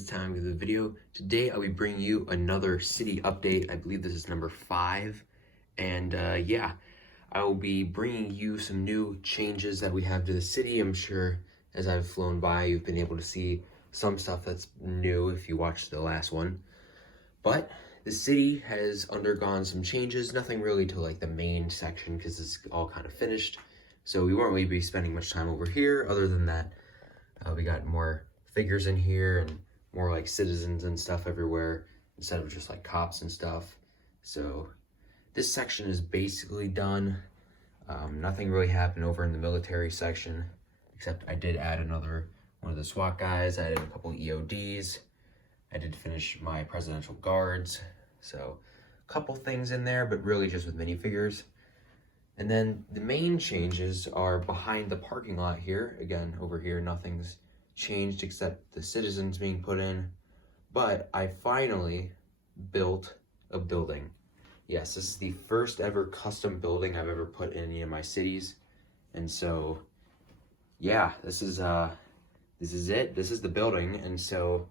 it's time for the video. Today I'll be bringing you another city update. I believe this is number 5. And yeah, I will be bringing you some new changes that we have to the city. I'm sure as I've flown by, you've been able to see some stuff that's new if you watched the last one. But the city has undergone some changes, nothing really to like the main section because it's all kind of finished. So we won't really be spending much time over here. Other than that, we got more figures in here and more like citizens and stuff everywhere instead of just like cops and stuff. So this section is basically done. Nothing really happened over in the military section, except I did add another one of the SWAT guys. I added a couple EODs. I did finish my presidential guards. So a couple things in there, but really just with minifigures. And then the main changes are behind the parking lot here. Again, over here, nothing's changed except the citizens being put in. But I finally built a building. Yes, this is the first ever custom building I've ever put in any of my cities. And so, yeah, this is it. This is the building. And so,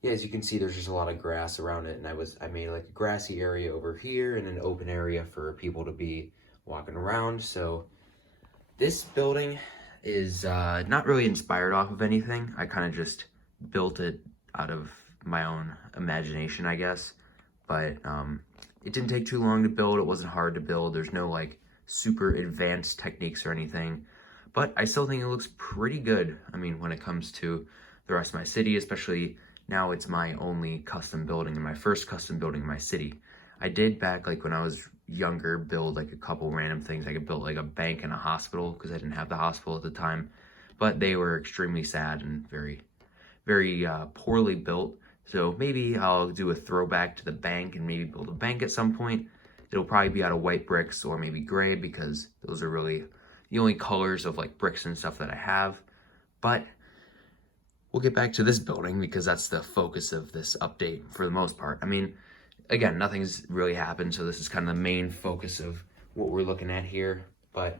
yeah, as you can see, there's just a lot of grass around it, and I made like a grassy area over here and an open area for people to be walking around. So this building is not really inspired off of anything. I kind of just built it out of my own imagination, I guess. But it didn't take too long to build. It wasn't hard to build. There's no like super advanced techniques or anything. But I still think it looks pretty good. I mean, when it comes to the rest of my city, especially now it's my only custom building and my first custom building in my city. I did back like when I was younger build like a couple random things. I could build like a bank and a hospital because I didn't have the hospital at the time, but they were extremely sad and very, very poorly built. So maybe I'll do a throwback to the bank and maybe build a bank at some point. It'll probably be out of white bricks or maybe gray because those are really the only colors of like bricks and stuff that I have. But we'll get back to this building because that's the focus of this update for the most part. I mean, again, nothing's really happened, so this is kind of the main focus of what we're looking at here. But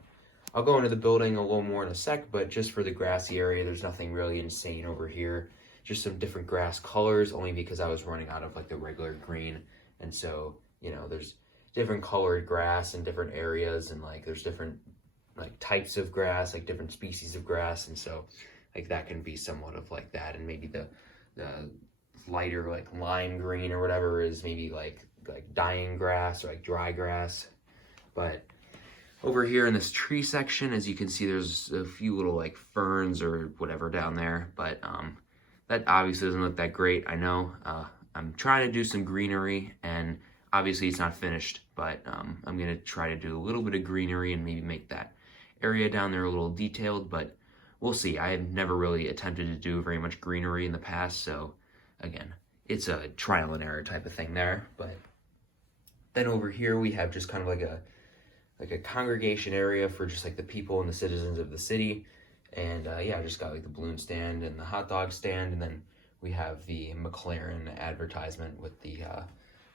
I'll go into the building a little more in a sec, but just for the grassy area, there's nothing really insane over here. Just some different grass colors, only because I was running out of like the regular green. And so, you know, there's different colored grass in different areas, and like there's different like types of grass, like different species of grass. And so like that can be somewhat of like that, and maybe the lighter like lime green or whatever is maybe like dying grass or like dry grass. But over here in this tree section, as you can see, there's a few little like ferns or whatever down there, but that obviously doesn't look that great. I know I'm trying to do some greenery, and obviously it's not finished, but I'm gonna try to do a little bit of greenery and maybe make that area down there a little detailed, but we'll see. I have never really attempted to do very much greenery in the past, so again, it's a trial and error type of thing there. But then over here we have just kind of like a congregation area for just like the people and the citizens of the city. And yeah, I just got like the balloon stand and the hot dog stand, and then we have the McLaren advertisement with the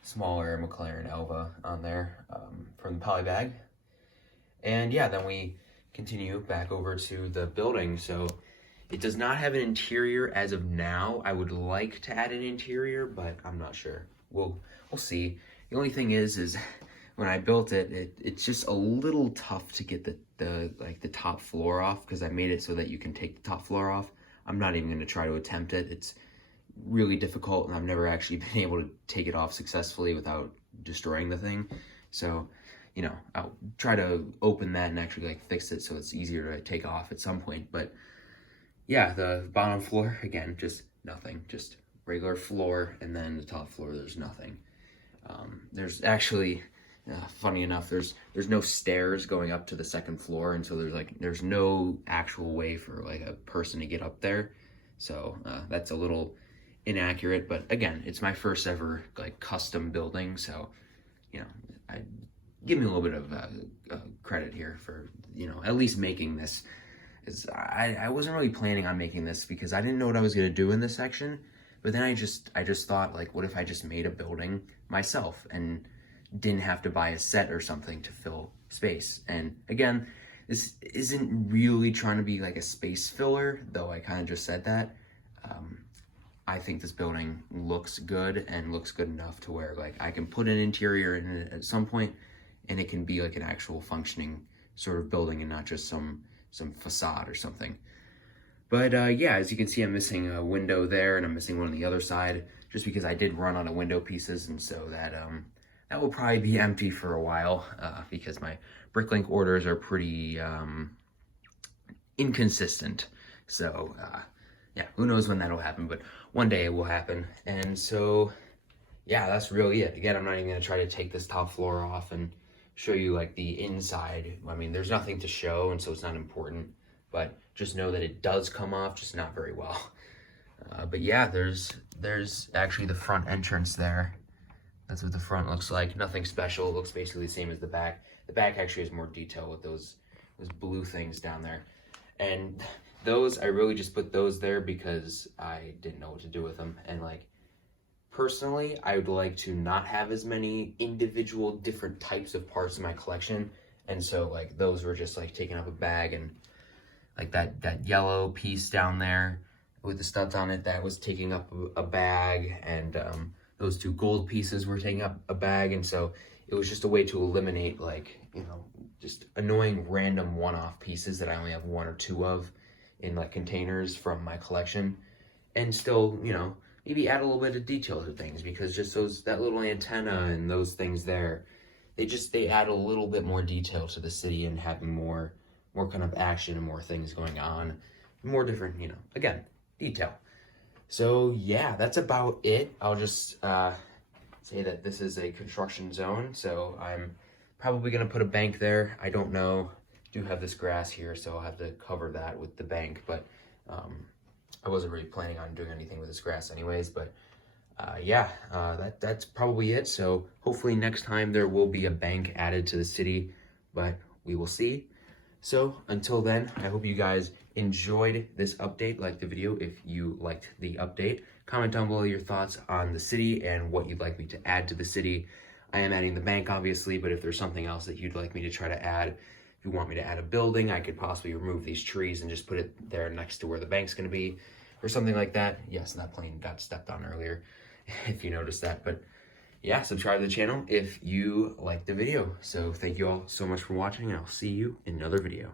smaller McLaren Elva on there from the poly bag. And yeah, then we continue back over to the building. So it does not have an interior as of now. I would like to add an interior, but I'm not sure. We'll see. The only thing is when I built it, it's just a little tough to get the top floor off, because I made it so that you can take the top floor off. I'm not even going to try to attempt it. It's really difficult, and I've never actually been able to take it off successfully without destroying the thing. So, you know, I'll try to open that and actually like fix it so it's easier to take off at some point. But yeah, the bottom floor, again, just nothing, just regular floor, and then the top floor, there's nothing. There's actually, funny enough, there's no stairs going up to the second floor, and so there's no actual way for like a person to get up there. So that's a little inaccurate, but again, it's my first ever like custom building, so you know, give me a little bit of credit here for, you know, at least making this. I wasn't really planning on making this because I didn't know what I was going to do in this section, but then I just thought, like, what if I just made a building myself and didn't have to buy a set or something to fill space. And again, this isn't really trying to be like a space filler, though I kind of just said that. I think this building looks good and looks good enough to where like I can put an interior in it at some point and it can be like an actual functioning sort of building and not just some facade or something. But yeah, as you can see, I'm missing a window there and I'm missing one on the other side just because I did run out of window pieces, and so that will probably be empty for a while because my Bricklink orders are pretty inconsistent. So yeah, who knows when that'll happen, but one day it will happen. And so yeah, that's really it. Again, I'm not even gonna try to take this top floor off and show you like the inside. I mean, there's nothing to show, and so it's not important, but just know that it does come off, just not very well. But yeah, there's actually the front entrance there. That's what the front looks like. Nothing special. It looks basically the same as the back. The back actually has more detail with those blue things down there. And those, I really just put those there because I didn't know what to do with them. And like, personally, I would like to not have as many individual different types of parts in my collection. And so like, those were just like taking up a bag, and like that yellow piece down there with the studs on it, that was taking up a bag, and those two gold pieces were taking up a bag. And so it was just a way to eliminate like, you know, just annoying random one-off pieces that I only have one or two of in like containers from my collection, and still, you know, maybe add a little bit of detail to things, because just that little antenna and those things there, they add a little bit more detail to the city and having more kind of action and more things going on, more different, you know, again, detail. So yeah, that's about it. I'll just say that this is a construction zone, so I'm probably gonna put a bank there. I don't know. I do have this grass here, so I'll have to cover that with the bank, but I wasn't really planning on doing anything with this grass anyways. But yeah, that's probably it. So hopefully next time there will be a bank added to the city, but we will see. So until then, I hope you guys enjoyed this update. Like the video if you liked the update. Comment down below your thoughts on the city and what you'd like me to add to the city. I am adding the bank, obviously, but if there's something else that you'd like me to try to add, if you want me to add a building, I could possibly remove these trees and just put it there next to where the bank's going to be, or something like that. Yes, that plane got stepped on earlier, if you noticed that. But yeah, subscribe to the channel if you liked the video. So thank you all so much for watching, and I'll see you in another video.